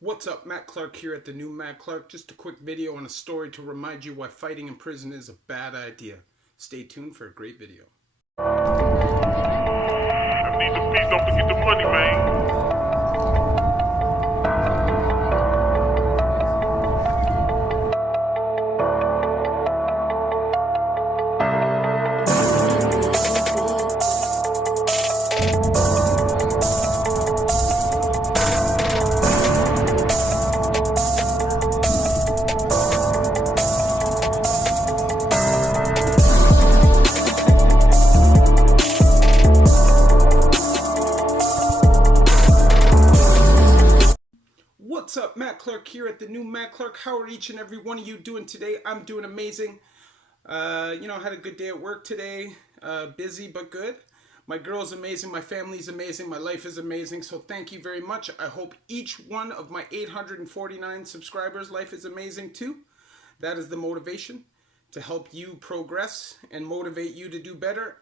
What's up, Matt Clark here at the new Matt Clark. Just a quick video on a story to remind you why fighting in prison is a bad idea. Stay tuned for a great video. I need the fees, don't forget the money, man. What's up, Matt Clark here at the new Matt Clark. How are each and every one of you doing today? I'm doing amazing. I had a good day at work today. Busy but good. My girl's amazing. My family's amazing. My life is amazing. So thank you very much. I hope each one of my 849 subscribers' life is amazing too. That is the motivation to help you progress and motivate you to do better.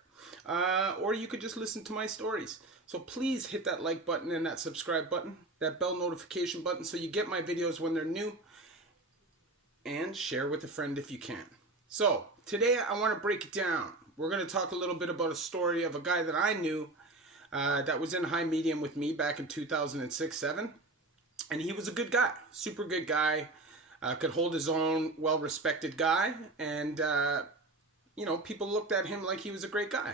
Or you could just listen to my stories. So please hit that like button and that subscribe button, that bell notification button, so you get my videos when they're new, and share with a friend if you can. So today I want to break it down. We're going to talk a little bit about a story of a guy that I knew that was in high medium with me back in 2006-7, and he was a good guy, super good guy, could hold his own, well-respected guy, and people looked at him like he was a great guy.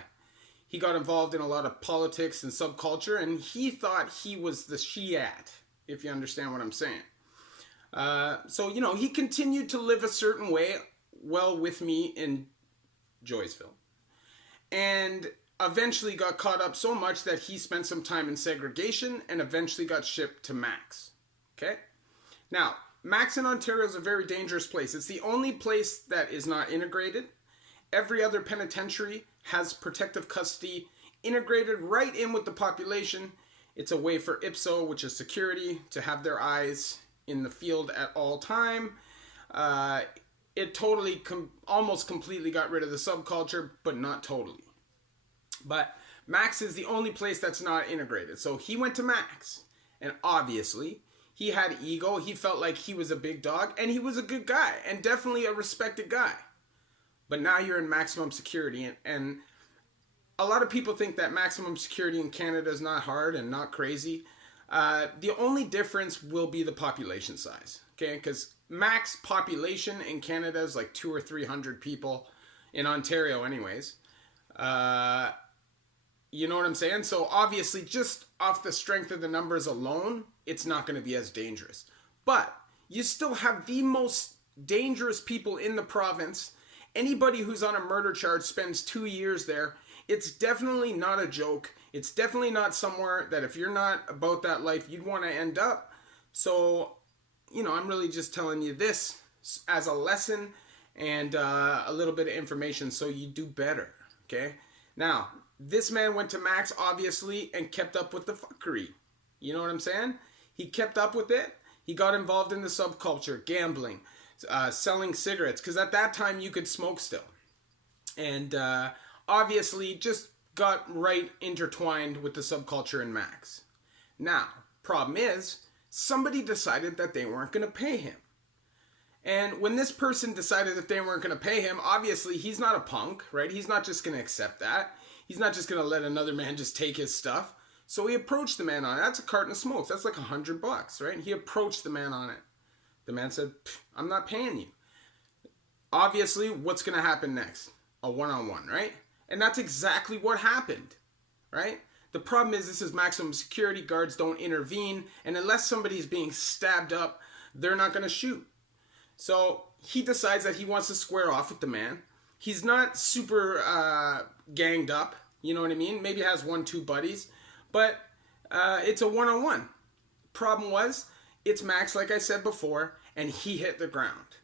He got involved in a lot of politics and subculture, and he thought he was the Shiat, if you understand what I'm saying. He continued to live a certain way well with me in Joysville. And eventually got caught up so much that he spent some time in segregation and eventually got shipped to Max. Okay? Now, Max in Ontario is a very dangerous place. It's the only place that is not integrated. Every other penitentiary has protective custody integrated right in with the population. It's a way for IPSO, which is security, to have their eyes in the field at all time. It totally, almost completely got rid of the subculture, but not totally. But Max is the only place that's not integrated. So he went to Max, and obviously he had ego. He felt like he was a big dog, and he was a good guy, and definitely a respected guy. But now you're in maximum security, and a lot of people think that maximum security in Canada is not hard and not crazy. The only difference will be the population size, okay? Because max population in Canada is like 200 or 300 people, in Ontario anyways. You know what I'm saying? So obviously, just off the strength of the numbers alone, it's not going to be as dangerous. But you still have the most dangerous people in the province. Anybody who's on a murder charge spends 2 years there. It's definitely not a joke. It's definitely not somewhere that if you're not about that life, you'd want to end up. So, I'm really just telling you this as a lesson and a little bit of information so you do better, okay? Now, this man went to Max, obviously, and kept up with the fuckery. You know what I'm saying? He kept up with it. He got involved in the subculture, gambling, selling cigarettes, because at that time you could smoke still. And obviously just got right intertwined with the subculture in Max. Now, problem is, somebody decided that they weren't going to pay him. And when this person decided that they weren't going to pay him, obviously he's not a punk, right? He's not just going to accept that. He's not just going to let another man just take his stuff. So he approached the man on it. That's a carton of smokes. That's like $100, right? He approached the man on it. The man said, I'm not paying you. Obviously, what's going to happen next? A one-on-one, right? And that's exactly what happened, right? The problem is this is maximum security. Guards don't intervene. And unless somebody's being stabbed up, they're not going to shoot. So he decides that he wants to square off with the man. He's not super ganged up. You know what I mean? Maybe has 1-2 buddies. But it's a one-on-one. Problem was, it's Max, like I said before, and he hit the ground.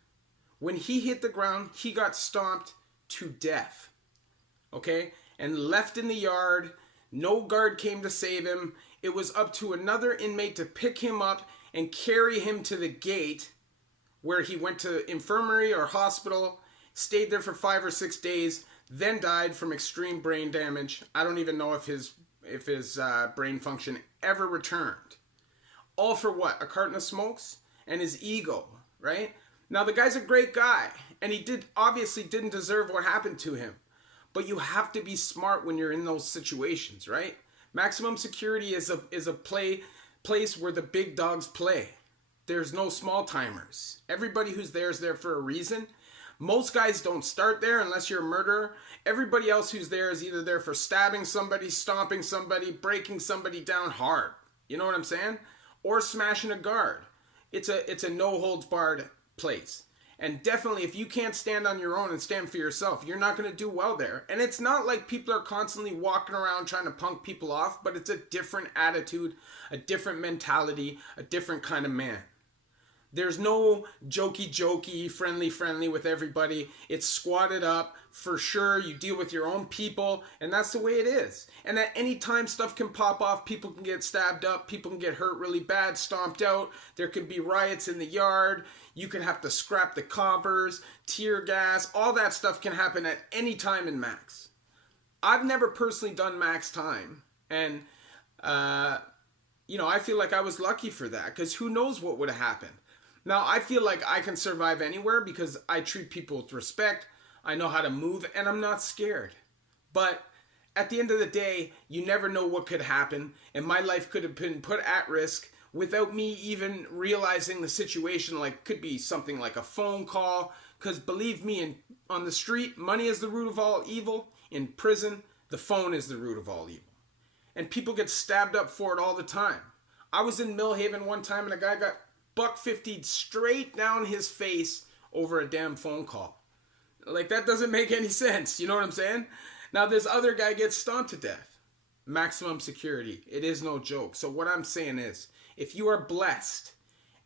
When he hit the ground, he got stomped to death. Okay? And left in the yard. No guard came to save him. It was up to another inmate to pick him up and carry him to the gate where he went to infirmary or hospital, stayed there for 5 or 6 days, then died from extreme brain damage. I don't even know if his brain function ever returned. All for what? A carton of smokes and his ego, right? Now the guy's a great guy, and he obviously didn't deserve what happened to him. But you have to be smart when you're in those situations, right? Maximum security is a place where the big dogs play. There's no small timers. Everybody who's there is there for a reason. Most guys don't start there unless you're a murderer. Everybody else who's there is either there for stabbing somebody, stomping somebody, breaking somebody down hard. You know what I'm saying? Or smashing a guard. It's a no holds barred place. And definitely, if you can't stand on your own and stand for yourself, you're not going to do well there. And it's not like people are constantly walking around trying to punk people off, but it's a different attitude, a different mentality, a different kind of man. There's no jokey, friendly with everybody. It's squatted up. For sure, you deal with your own people, and that's the way it is. And at any time, stuff can pop off. People can get stabbed up. People can get hurt really bad, stomped out. There can be riots in the yard. You can have to scrap the coppers, tear gas. All that stuff can happen at any time in max. I've never personally done max time, and I feel like I was lucky for that, because who knows what would have happened. Now, I feel like I can survive anywhere because I treat people with respect, I know how to move, and I'm not scared. But at the end of the day, you never know what could happen, and my life could have been put at risk without me even realizing the situation. Like, could be something like a phone call, because believe me, on the street, money is the root of all evil. In prison, the phone is the root of all evil. And people get stabbed up for it all the time. I was in Millhaven one time, and a guy got $150 straight down his face over a damn phone call. Like, that doesn't make any sense. You know what I'm saying? Now, this other guy gets stomped to death. Maximum security. It is no joke. So what I'm saying is, if you are blessed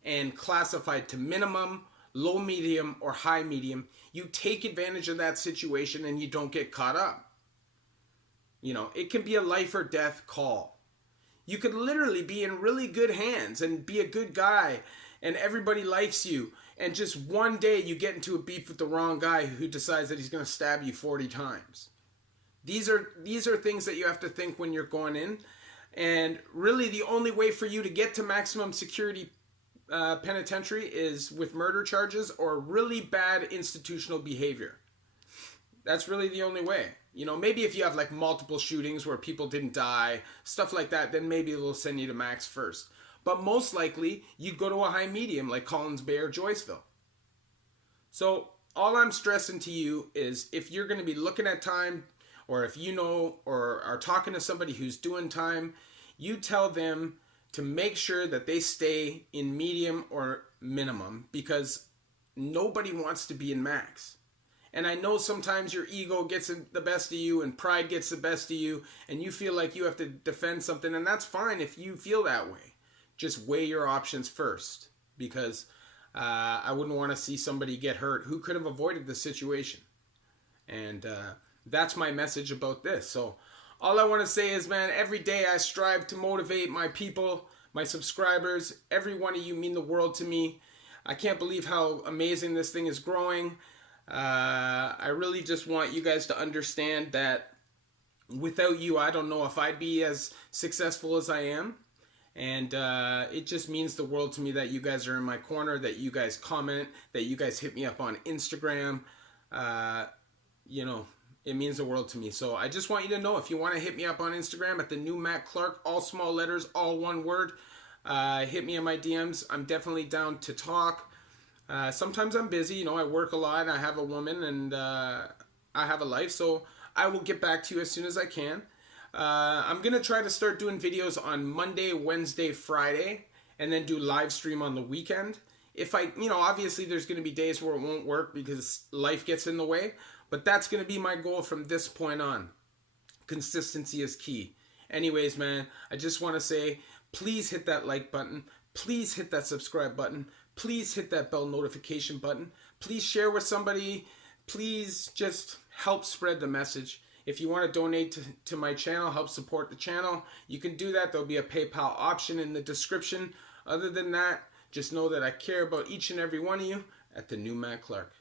and classified to minimum, low medium, or high medium, you take advantage of that situation and you don't get caught up. You know, it can be a life or death call. You could literally be in really good hands and be a good guy and everybody likes you, and just one day you get into a beef with the wrong guy who decides that he's going to stab you 40 times. These are things that you have to think when you're going in, and really the only way for you to get to maximum security penitentiary is with murder charges or really bad institutional behavior. That's really the only way. You know, maybe if you have like multiple shootings where people didn't die, stuff like that, then maybe they'll send you to max first. But most likely, you'd go to a high medium like Collins Bay or Joyceville. So all I'm stressing to you is, if you're going to be looking at time, or if you know or are talking to somebody who's doing time, you tell them to make sure that they stay in medium or minimum, because nobody wants to be in max. And I know sometimes your ego gets the best of you and pride gets the best of you, and you feel like you have to defend something, and that's fine if you feel that way. Just weigh your options first, because I wouldn't want to see somebody get hurt who could have avoided the situation. And that's my message about this. So all I want to say is, man, every day I strive to motivate my people, my subscribers. Every one of you mean the world to me. I can't believe how amazing this thing is growing. I really just want you guys to understand that without you, I don't know if I'd be as successful as I am. And it just means the world to me that you guys are in my corner, that you guys comment, that you guys hit me up on Instagram. It means the world to me. So I just want you to know, if you want to hit me up on Instagram at the new Matt Clark, all small letters, all one word, hit me in my DMs. I'm definitely down to talk. Sometimes I'm busy, I work a lot, I have a woman, and I have a life, so I will get back to you as soon as I can. I'm going to try to start doing videos on Monday, Wednesday, Friday, and then do live stream on the weekend. If obviously there's going to be days where it won't work because life gets in the way, but that's going to be my goal from this point on. Consistency is key. Anyways, man, I just want to say, please hit that like button. Please hit that subscribe button. Please hit that bell notification button. Please share with somebody. Please just help spread the message. If you want to donate to my channel, help support the channel, you can do that. There'll be a PayPal option in the description. Other than that, just know that I care about each and every one of you at the new Matt Clark.